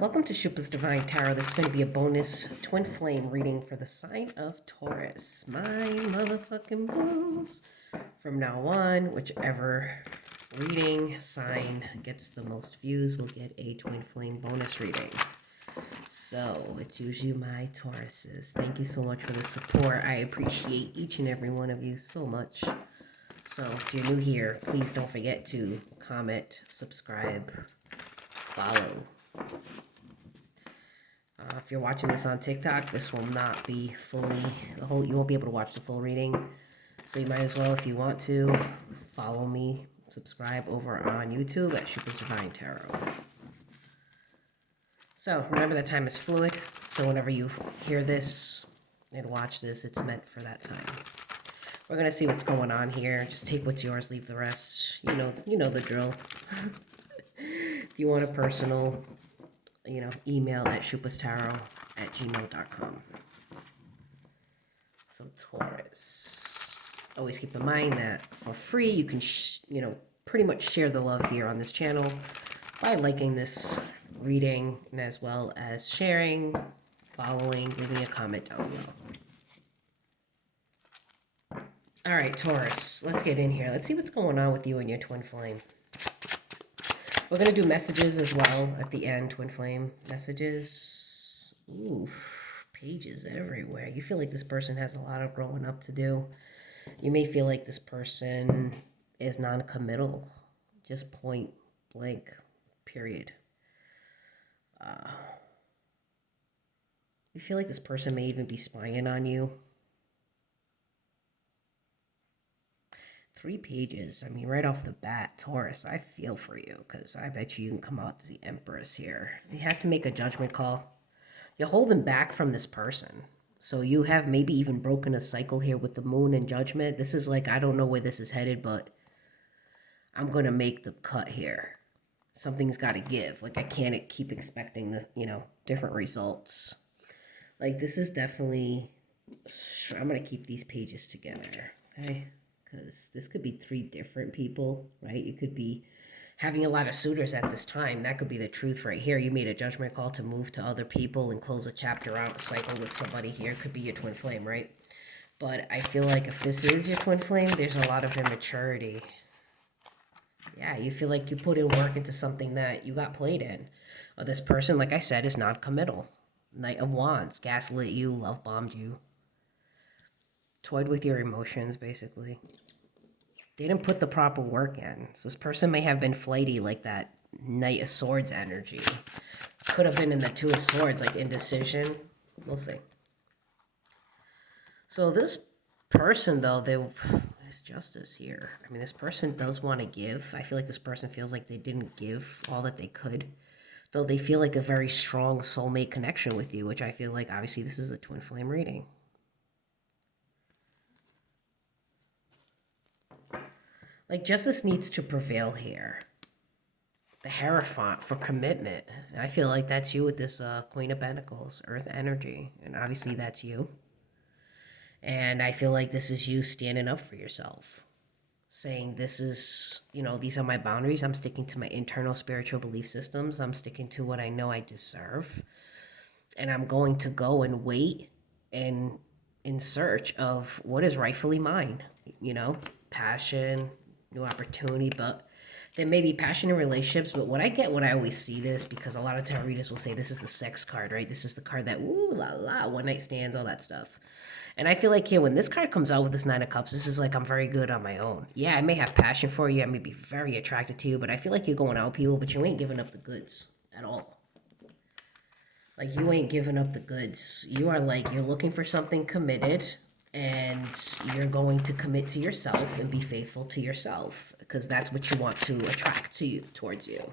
Welcome to Xupa's Divine Tarot. This is going to be a bonus twin flame reading for the sign of Taurus. My motherfucking balls. From now on, whichever reading sign gets the most views will get a twin flame bonus reading. So, it's usually my Tauruses. Thank you so much for the support. I appreciate each and every one of you so much. So, if you're new here, please don't forget to comment, subscribe, follow. If you're watching this on TikTok, this will not be fully, you won't be able to watch the full reading. So you might as well, if you want to, follow me, subscribe over on YouTube at Xupa's Divine Tarot. So remember that time is fluid. So whenever you hear this and watch this, it's meant for that time. We're going to see what's going on here. Just take what's yours, leave the rest. You know the drill. If you want a personal, email at Xupastarot@gmail.com. So Taurus, always keep in mind that for free you can, pretty much share the love here on this channel by liking this reading, and as well as sharing, following, leaving a comment down below. All right, Taurus, let's get in here. Let's see what's going on with you and your twin flame. We're going to do messages as well at the end, twin flame messages. Oof, pages everywhere. You feel like this person has a lot of growing up to do. You may feel like this person is non-committal, just point blank, period. You feel like this person may even be spying on you. 3 pages. I mean, right off the bat, Taurus, I feel for you, because I bet you can come out to the Empress here. You had to make a judgment call. You're holding back from this person. So you have maybe even broken a cycle here with the Moon and Judgment. This is like, I don't know where this is headed, but I'm going to make the cut here. Something's got to give. Like, I can't keep expecting the, different results. Like, this is definitely, I'm going to keep these pages together, okay? Because this could be 3 different people, right? You could be having a lot of suitors at this time. That could be the truth right here. You made a judgment call to move to other people and close a chapter out, a cycle with somebody here. Could be your twin flame, right? But I feel like if this is your twin flame, there's a lot of immaturity. Yeah, you feel like you put in work into something that you got played in. Or this person, like I said, is non-committal. Knight of Wands, gaslit you, love bombed you. Toyed with your emotions, basically. They didn't put the proper work in. So this person may have been flighty, like that Knight of Swords energy. Could have been in the 2 of Swords, like indecision. We'll see. So this person, though, there's justice here. I mean, this person does want to give. I feel like this person feels like they didn't give all that they could. Though they feel like a very strong soulmate connection with you, which I feel like, obviously, this is a twin flame reading. Like, justice needs to prevail here. The Hierophant for commitment. I feel like that's you with this Queen of Pentacles, Earth energy. And obviously that's you. And I feel like this is you standing up for yourself. Saying this is, these are my boundaries. I'm sticking to my internal spiritual belief systems. I'm sticking to what I know I deserve. And I'm going to go and wait and in search of what is rightfully mine. Passion, new opportunity, but there may be passion in relationships, but when I always see this, because a lot of tarot readers will say this is the sex card, right? This is the card that, ooh la la, one night stands, all that stuff. And I feel like here, when this card comes out with this 9 of Cups, this is like, I'm very good on my own. Yeah, I may have passion for you, I may be very attracted to you, but I feel like you're going out with people, but you ain't giving up the goods at all. Like, you ain't giving up the goods. You are like, you're looking for something committed, and you're going to commit to yourself and be faithful to yourself, because that's what you want to attract towards you.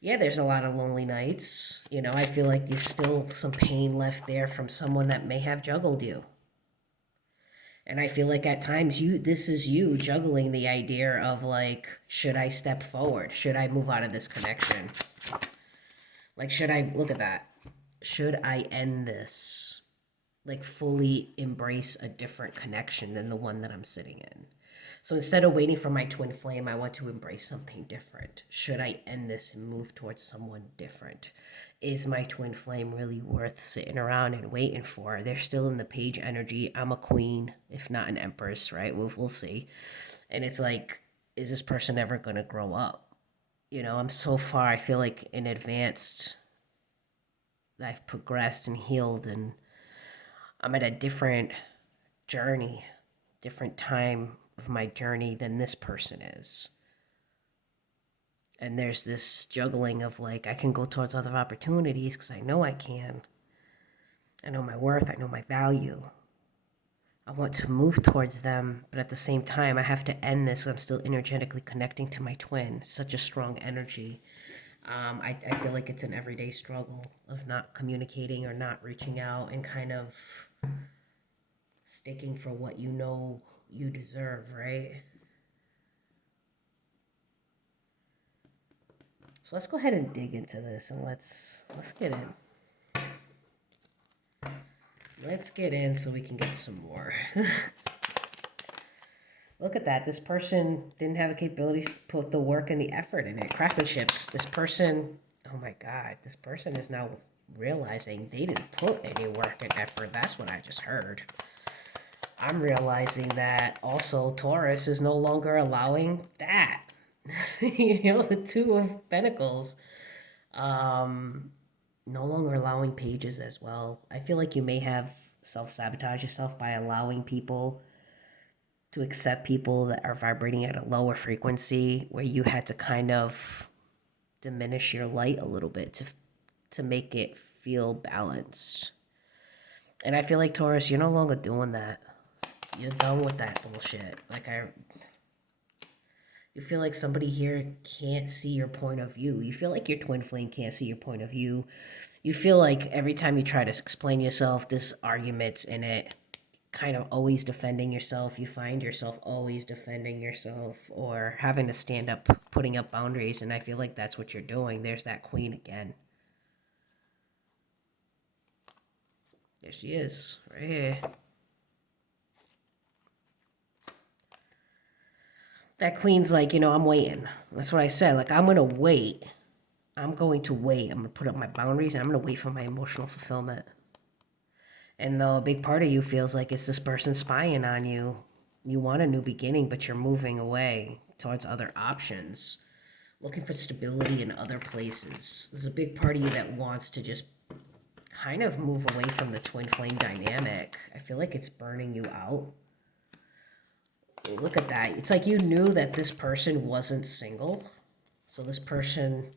Yeah, there's a lot of lonely nights. I feel like there's still some pain left there from someone that may have juggled you. And I feel like at times this is you juggling the idea of, like, should I step forward? Should I move out of this connection? Like, look at that. Should I end this? Like, fully embrace a different connection than the one that I'm sitting in. So instead of waiting for my twin flame, I want to embrace something different. Should I end this and move towards someone different? Is my twin flame really worth sitting around and waiting for? They're still in the page energy. I'm a queen, if not an empress, right? We'll see. And it's like, is this person ever going to grow up? You know, I'm so far, I feel like in advanced, I've progressed and healed, and I'm at a different journey, different time of my journey than this person is. And there's this juggling of like, I can go towards other opportunities because I know I can. I know my worth, I know my value. I want to move towards them, but at the same time, I have to end this. I'm still energetically connecting to my twin. Such a strong energy. I feel like it's an everyday struggle of not communicating or not reaching out and kind of sticking for what you know you deserve, right? So let's go ahead and dig into this and let's get in. Let's get in so we can get some more. Look at that. This person didn't have the capabilities to put the work and the effort in it. Craftsmanship. This person, oh my God, this person is now realizing they didn't put any work and effort. That's what I just heard. I'm realizing that also Taurus is no longer allowing that. You know, the Two of Pentacles. No longer allowing pages as well. I feel like you may have self-sabotage yourself by allowing people to accept people that are vibrating at a lower frequency, where you had to kind of diminish your light a little bit to make it feel balanced. And I feel like Taurus, you're no longer doing that. You're done with that bullshit. You feel like somebody here can't see your point of view. You feel like your twin flame can't see your point of view. You feel like every time you try to explain yourself, there's arguments in it, kind of always defending yourself. You find yourself always defending yourself or having to stand up, putting up boundaries. And I feel like that's what you're doing. There's that queen again. There she is, right here. That queen's like, you know, I'm waiting. That's what I said. Like, I'm going to wait. I'm going to wait. I'm going to put up my boundaries and I'm going to wait for my emotional fulfillment. And though a big part of you feels like it's this person spying on you, you want a new beginning, but you're moving away towards other options, looking for stability in other places. There's a big part of you that wants to just kind of move away from the twin flame dynamic. I feel like it's burning you out. Look at that. It's like you knew that this person wasn't single. So this person,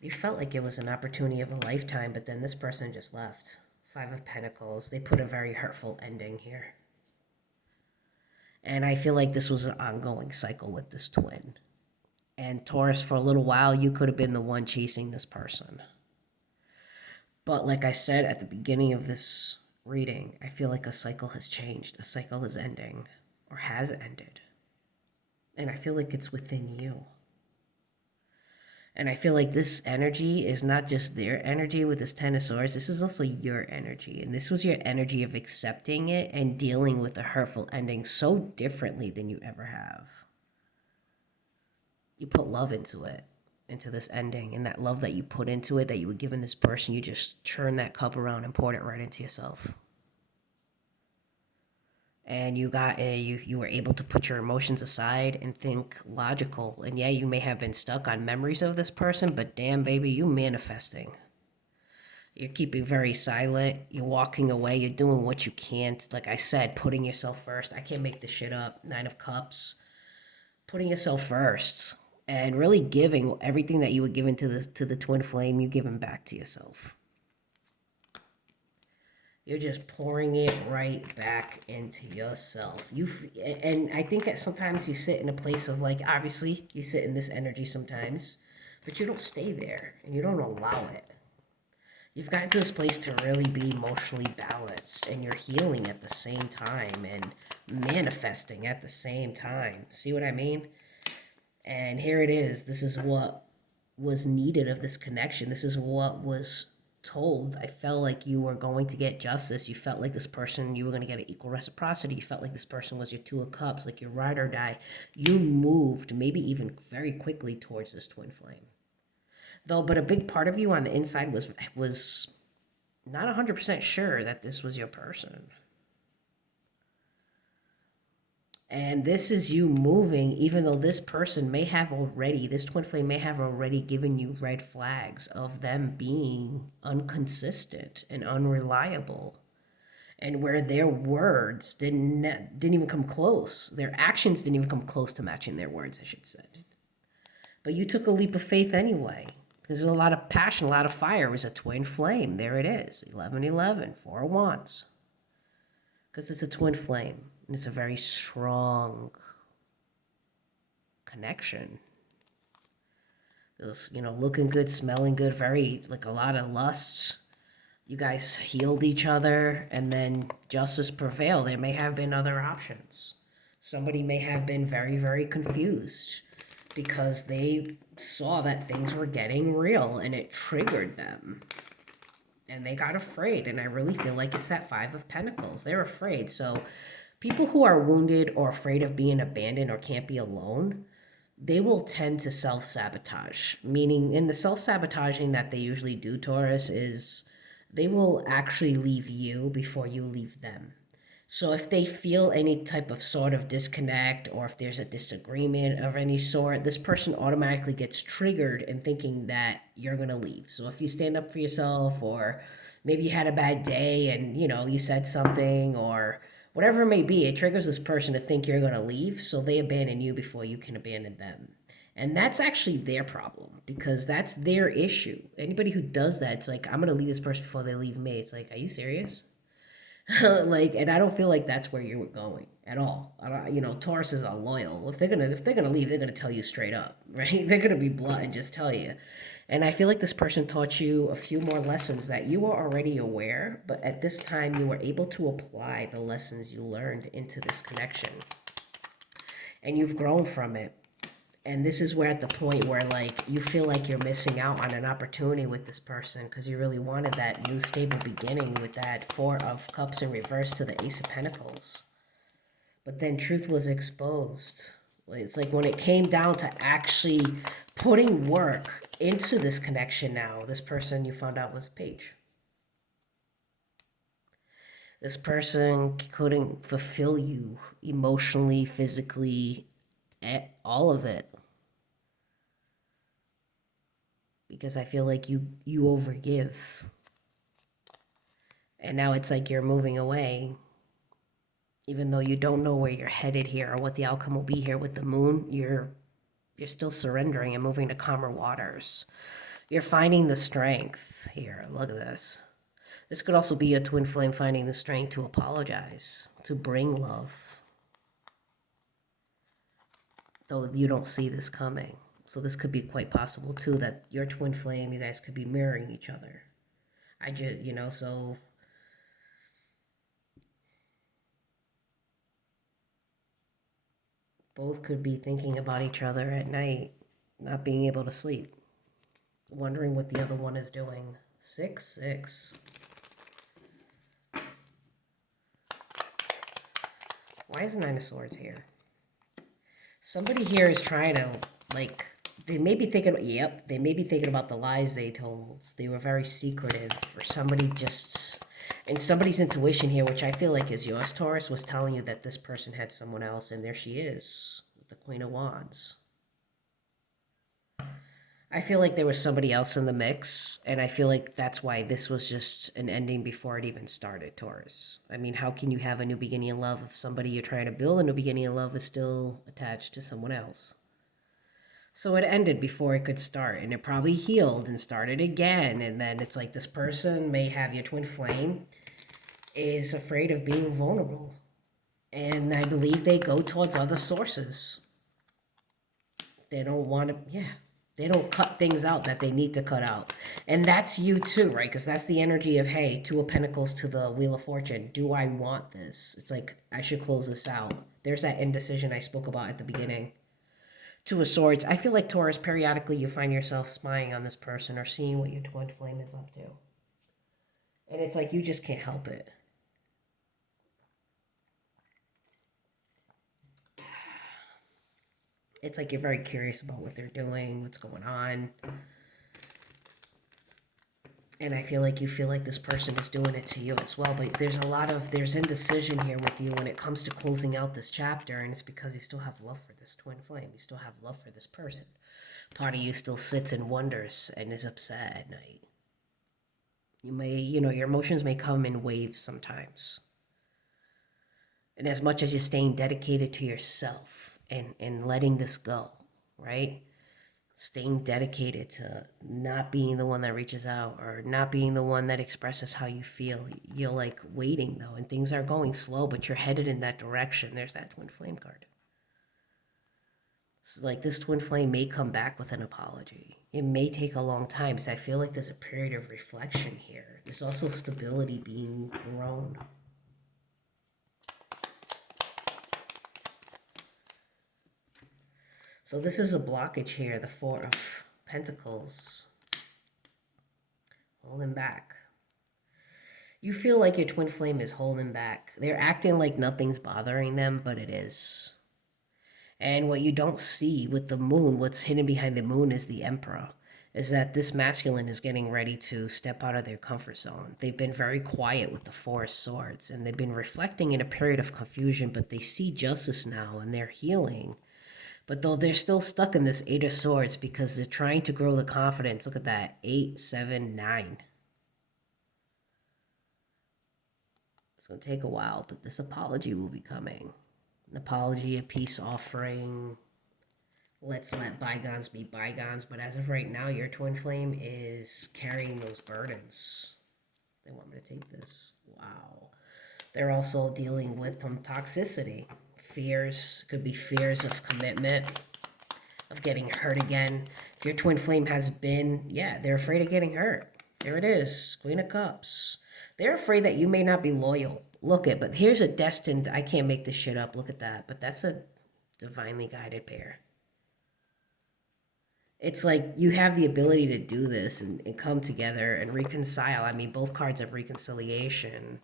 you felt like it was an opportunity of a lifetime, but then this person just left. Five of Pentacles. They put a very hurtful ending here. And I feel like this was an ongoing cycle with this twin. And Taurus, for a little while, you could have been the one chasing this person. But like I said at the beginning of this reading, I feel like a cycle has changed. A cycle is ending or has ended. And I feel like it's within you. And I feel like this energy is not just their energy with this Ten of Swords. This is also your energy. And this was your energy of accepting it and dealing with a hurtful ending so differently than you ever have. You put love into it, into this ending. And that love that you put into it, that you were giving this person, you just turned that cup around and poured it right into yourself. And you were able to put your emotions aside and think logical. And yeah, you may have been stuck on memories of this person, but damn, baby, you manifesting. You're keeping very silent. You're walking away. You're doing what you can. Like I said, putting yourself first. I can't make this shit up. Nine of Cups. Putting yourself first and really giving everything that you were given to the twin flame. You giving back to yourself. You're just pouring it right back into yourself. And I think that sometimes you sit in a place of like, obviously you sit in this energy sometimes, but you don't stay there and you don't allow it. You've gotten to this place to really be emotionally balanced and you're healing at the same time and manifesting at the same time. See what I mean? And here it is. This is what was needed of this connection. This is what was told, I felt like you were going to get justice. You felt like this person, you were going to get an equal reciprocity. You felt like this person was your two of cups, like your ride or die. You moved, maybe even very quickly, towards this twin flame. Though, but a big part of you on the inside was not 100% sure that this was your person. And this is you moving, even though this person may have already, this twin flame may have already given you red flags of them being inconsistent and unreliable. And where their words didn't even come close. Their actions didn't even come close to matching their words, I should say. But you took a leap of faith anyway. Because there's a lot of passion, a lot of fire. It was a twin flame. There it is. 1111, Four of Wands. Because it's a twin flame. And it's a very strong connection. It was, looking good, smelling good, very, like a lot of lust. You guys healed each other, and then justice prevailed. There may have been other options. Somebody may have been very, very confused because they saw that things were getting real, and it triggered them. And they got afraid, and I really feel like it's that Five of Pentacles. They're afraid. So people who are wounded or afraid of being abandoned or can't be alone, they will tend to self-sabotage. Meaning, in the self-sabotaging that they usually do, Taurus, is they will actually leave you before you leave them. So if they feel any type of sort of disconnect, or if there's a disagreement of any sort, this person automatically gets triggered in thinking that you're going to leave. So if you stand up for yourself, or maybe you had a bad day and, you said something, or whatever it may be, it triggers this person to think you're going to leave. So they abandon you before you can abandon them. And that's actually their problem, because that's their issue. Anybody who does that, it's like, I'm going to leave this person before they leave me. It's like, are you serious? And I don't feel like that's where you were going at all. Tauruses are loyal. If they're gonna leave, they're gonna tell you straight up, right? They're gonna be blunt and just tell you. And I feel like this person taught you a few more lessons that you were already aware, but at this time you were able to apply the lessons you learned into this connection, and you've grown from it. And this is where, at the point where, like, you feel like you're missing out on an opportunity with this person because you really wanted that new stable beginning with that Four of Cups in reverse to the Ace of Pentacles. But then truth was exposed. It's like when it came down to actually putting work into this connection now, this person you found out was a page. This person couldn't fulfill you emotionally, physically, all of it. Because I feel like you overgive. And now it's like you're moving away. Even though you don't know where you're headed here or what the outcome will be here with the moon, you're still surrendering and moving to calmer waters. You're finding the strength here. Look at this. This could also be a twin flame finding the strength to apologize, to bring love. Though you don't see this coming. So this could be quite possible too, that your twin flame, you guys could be mirroring each other. So both could be thinking about each other at night, not being able to sleep, wondering what the other one is doing. 6-6. Why is the Nine of Swords here? Somebody here is trying to, they may be thinking about the lies they told. They were very secretive. Or somebody's intuition here, which I feel like is yours, Taurus, was telling you that this person had someone else, and there she is, the Queen of Wands. I feel like there was somebody else in the mix, and I feel like that's why this was just an ending before it even started, Taurus. I mean, how can you have a new beginning in love if somebody you're trying to build a new beginning in love is still attached to someone else? So it ended before it could start, and it probably healed and started again. And then it's like this person may have your twin flame is afraid of being vulnerable. And I believe they go towards other sources. They don't want to, they don't cut things out that they need to cut out. And that's you too, right? Because that's the energy of, hey, Two of Pentacles to the Wheel of Fortune. Do I want this? It's like, I should close this out. There's that indecision I spoke about at the beginning. Two of Swords. I feel like, Taurus, periodically you find yourself spying on this person or seeing what your twin flame is up to. And it's like you just can't help it. It's like you're very curious about what they're doing, what's going on. And I feel like you feel like this person is doing it to you as well. But there's indecision here with you when it comes to closing out this chapter. And it's because you still have love for this twin flame. You still have love for this person. Part of you still sits and wonders and is upset at night. You may, your emotions may come in waves sometimes. And as much as you're staying dedicated to yourself and letting this go, right? Staying dedicated to not being the one that reaches out or not being the one that expresses how you feel. You're like waiting though, and things are going slow, but you're headed in that direction. There's that twin flame card. It's like this twin flame may come back with an apology. It may take a long time because I feel like there's a period of reflection here. There's also stability being grown. So this is a blockage here, the Four of Pentacles. Holding back. You feel like your twin flame is holding back. They're acting like nothing's bothering them, but it is. And what you don't see with the moon, what's hidden behind the moon is the Emperor, is that this masculine is getting ready to step out of their comfort zone. They've been very quiet with the Four of Swords, and they've been reflecting in a period of confusion, but they see justice now, and they're healing. But though they're still stuck in this Eight of Swords because they're trying to grow the confidence. Look at that. 8, 7, 9. It's going to take a while, but this apology will be coming. An apology, a peace offering. Let's let bygones be bygones. But as of right now, your twin flame is carrying those burdens. They want me to take this. Wow. They're also dealing with toxicity. Fears, could be fears of commitment, of getting hurt again. If your twin flame has been, they're afraid of getting hurt. There it is, Queen of Cups. They're afraid that you may not be loyal. Look at, but here's a destined, I can't make this shit up, look at that. But that's a divinely guided pair. It's like you have the ability to do this and come together and reconcile. I mean, both cards of reconciliation.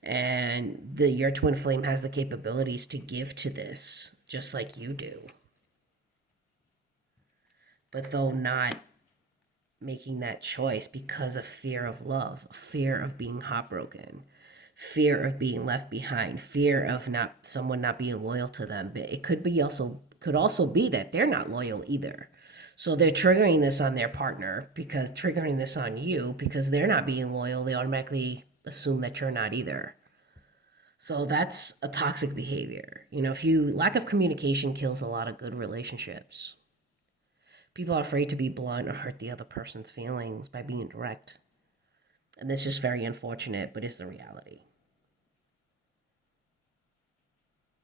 And your twin flame has the capabilities to give to this, just like you do. But though not making that choice because of fear of love, fear of being heartbroken, fear of being left behind, fear of someone not being loyal to them. But it could also be that they're not loyal either. So they're triggering this on their partner, because triggering this on you because they're not being loyal. They automatically assume that you're not either. So that's a toxic behavior. Lack of communication kills a lot of good relationships. People are afraid to be blunt or hurt the other person's feelings by being direct. And that's just very unfortunate, but it's the reality.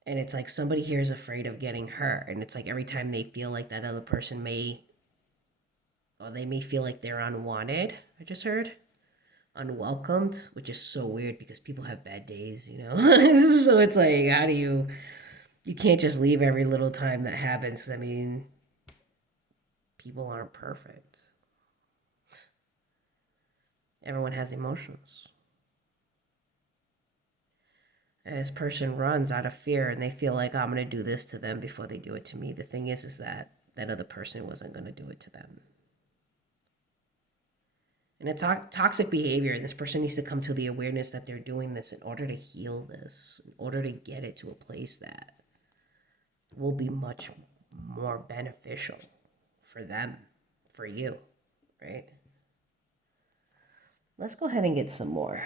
And it's like somebody here is afraid of getting hurt. And it's like every time they feel like that other person they may feel like they're unwanted, I just heard. Unwelcomed, which is so weird because people have bad days, So it's like, how do you can't just leave every little time that happens. I mean, people aren't perfect. Everyone has emotions. And this person runs out of fear and they feel like, I'm going to do this to them before they do it to me. The thing is that other person wasn't going to do it to them. And it's toxic behavior, and this person needs to come to the awareness that they're doing this in order to heal this, in order to get it to a place that will be much more beneficial for them, for you, right? Let's go ahead and get some more.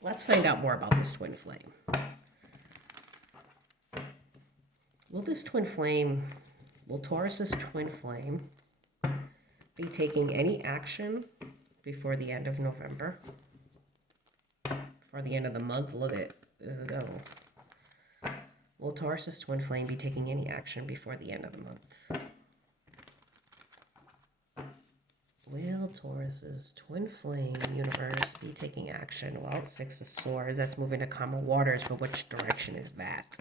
Let's find out more about this twin flame. Will Taurus's twin flame be taking any action before the end of November? Before the end of the month? Look at it. Will Taurus's twin flame be taking any action before the end of the month? Will Taurus's twin flame universe be taking action? Well, 6 of Swords. That's moving to calmer waters, but which direction is that?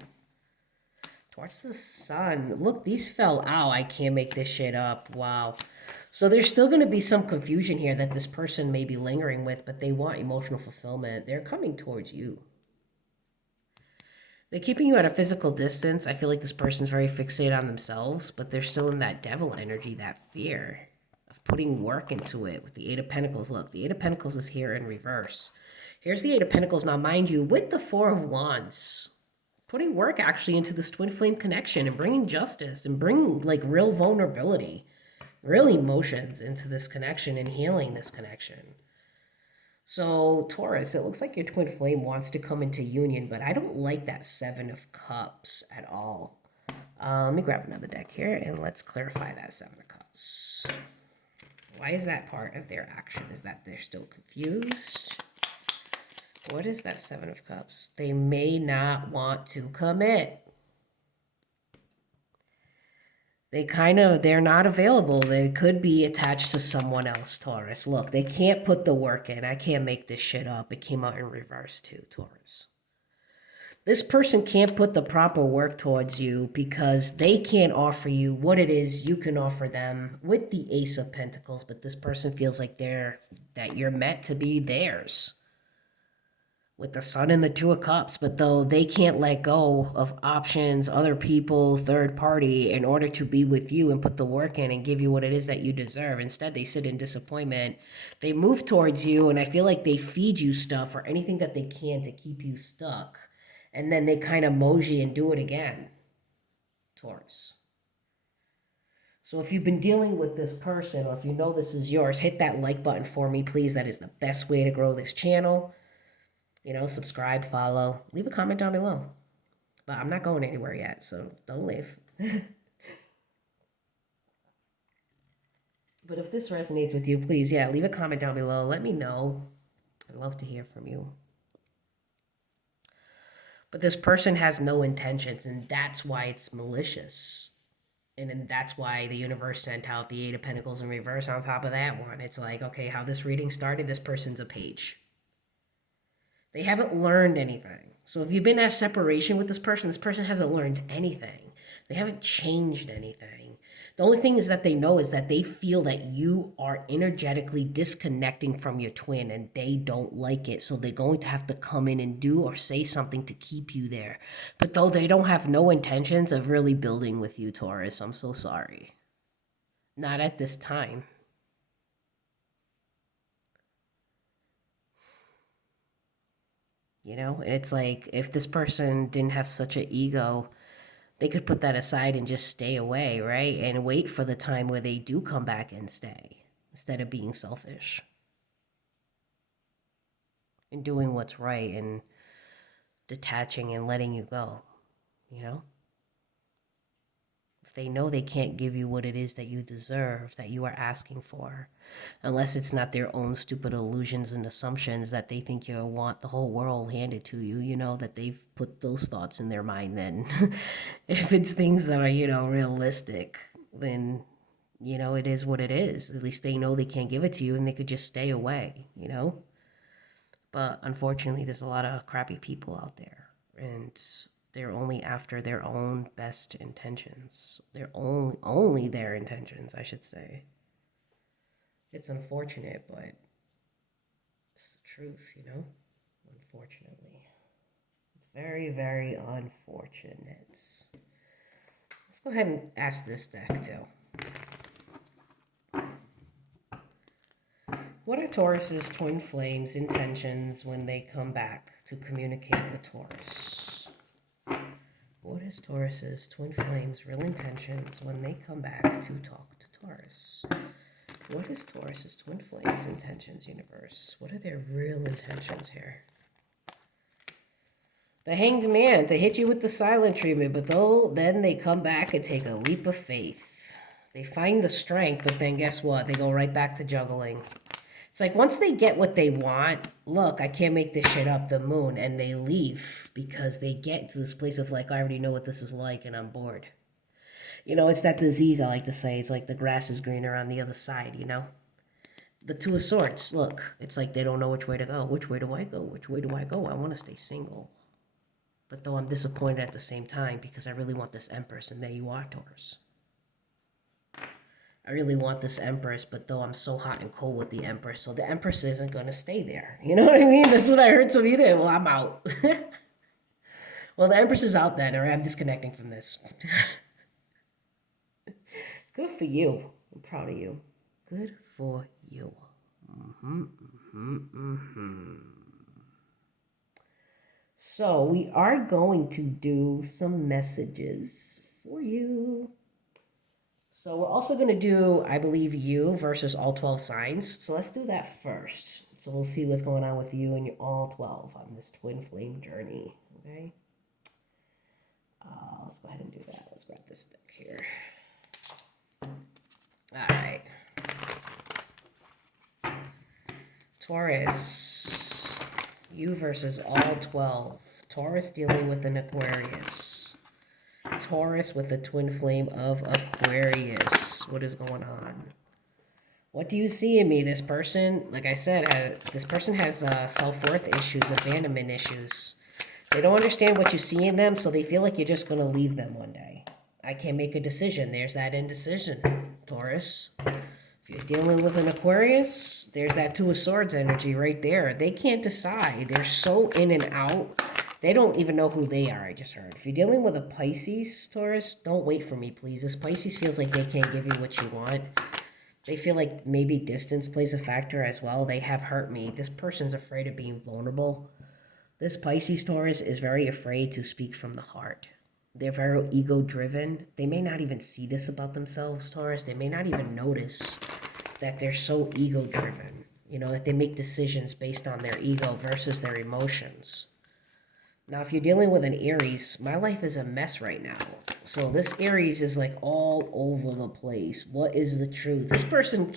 Towards the sun. Look, these fell out. I can't make this shit up. Wow. So there's still going to be some confusion here that this person may be lingering with, but they want emotional fulfillment. They're coming towards you. They're keeping you at a physical distance. I feel like this person's very fixated on themselves, but they're still in that devil energy, that fear of putting work into it with the Eight of Pentacles. Look, the Eight of Pentacles is here in reverse. Here's the Eight of Pentacles. Now, mind you, with the Four of Wands, putting work actually into this twin flame connection and bringing justice and bringing like real vulnerability, real emotions into this connection and healing this connection. So, Taurus, it looks like your twin flame wants to come into union, but I don't like that Seven of Cups at all. Let me grab another deck here and let's clarify that Seven of Cups. Why is that part of their action? Is that they're still confused? What is that Seven of Cups? They may not want to commit. They're not available. They could be attached to someone else, Taurus. Look, they can't put the work in. I can't make this shit up. It came out in reverse too, Taurus. This person can't put the proper work towards you because they can't offer you what it is you can offer them with the Ace of Pentacles, but this person feels like that you're meant to be theirs. With the Sun and the Two of Cups, but though they can't let go of options, other people, third party, in order to be with you and put the work in and give you what it is that you deserve. Instead, they sit in disappointment. They move towards you, and I feel like they feed you stuff or anything that they can to keep you stuck. And then they kind of mosey and do it again, Taurus. So if you've been dealing with this person, or if you know this is yours, hit that like button for me, please. That is the best way to grow this channel. You know, subscribe, follow, leave a comment down below. But I'm not going anywhere yet, so don't leave. But if this resonates with you, please, yeah, leave a comment down below. Let me know. I'd love to hear from you. But this person has no intentions, and that's why it's malicious. And then that's why the universe sent out the Eight of Pentacles in reverse on top of that one. It's like, okay, how this reading started, this person's a page. They haven't learned anything. So if you've been at separation with this person hasn't learned anything. They haven't changed anything. The only thing is that they know is that they feel that you are energetically disconnecting from your twin and they don't like it. So they're going to have to come in and do or say something to keep you there. But though they don't have no intentions of really building with you, Taurus, I'm so sorry. Not at this time. You know, it's like if this person didn't have such an ego, they could put that aside and just stay away, right? And wait for the time where they do come back and stay instead of being selfish and doing what's right and detaching and letting you go, you know? If they know they can't give you what it is that you deserve, that you are asking for, unless it's not their own stupid illusions and assumptions that they think you want the whole world handed to you, you know, that they've put those thoughts in their mind, then if it's things that are, you know, realistic, then, you know, it is what it is. At least they know they can't give it to you and they could just stay away, you know? But unfortunately, there's a lot of crappy people out there, and they're only after their own best intentions. They're only their intentions, I should say. It's unfortunate, but it's the truth, you know? Unfortunately. It's very, very unfortunate. Let's go ahead and ask this deck, too. What are Taurus's twin flames' intentions when they come back to communicate with Taurus? What is Taurus's twin flames' real intentions when they come back to talk to Taurus? What is Taurus's twin flames' intentions, universe? What are their real intentions here? The Hanged Man, to hit you with the silent treatment, but then they come back and take a leap of faith. They find the strength, but then guess what? They go right back to juggling. It's like once they get what they want, look, I can't make this shit up, the moon, and they leave because they get to this place of like, I already know what this is like and I'm bored. You know, it's that disease I like to say. It's like the grass is greener on the other side, you know? The Two of Swords, look, it's like they don't know which way to go. Which way do I go? Which way do I go? I want to stay single. But though I'm disappointed at the same time because I really want this Empress, and there you are, Taurus. I really want this Empress, but though I'm so hot and cold with the Empress, so the Empress isn't going to stay there. You know what I mean? That's what I heard some of you there. Well, I'm out. Well, the Empress is out then, or I'm disconnecting from this. Good for you. I'm proud of you. Good for you. So we are going to do some messages for you. So we're also going to do, I believe, you versus all 12 signs. So let's do that first. So we'll see what's going on with you and your all 12 on this twin flame journey. Okay. Let's go ahead and do that. Let's grab this deck here. All right. Taurus, you versus all 12. Taurus dealing with an Aquarius. Taurus with the twin flame of Aquarius. What is going on? What do you see in me? This person, like I said, this person has self-worth issues, abandonment issues. They don't understand what you see in them, so they feel like you're just going to leave them one day. I can't make a decision. There's that indecision, Taurus. If you're dealing with an Aquarius, there's that Two of Swords energy right there. They can't decide. They're so in and out. They don't even know who they are, I just heard. If you're dealing with a Pisces, Taurus, don't wait for me, please. This Pisces feels like they can't give you what you want. They feel like maybe distance plays a factor as well. They have hurt me. This person's afraid of being vulnerable. This Pisces, Taurus, is very afraid to speak from the heart. They're very ego-driven. They may not even see this about themselves, Taurus. They may not even notice that they're so ego-driven. You know, that they make decisions based on their ego versus their emotions. Now, if you're dealing with an Aries, my life is a mess right now. So this Aries is like all over the place. What is the truth? This person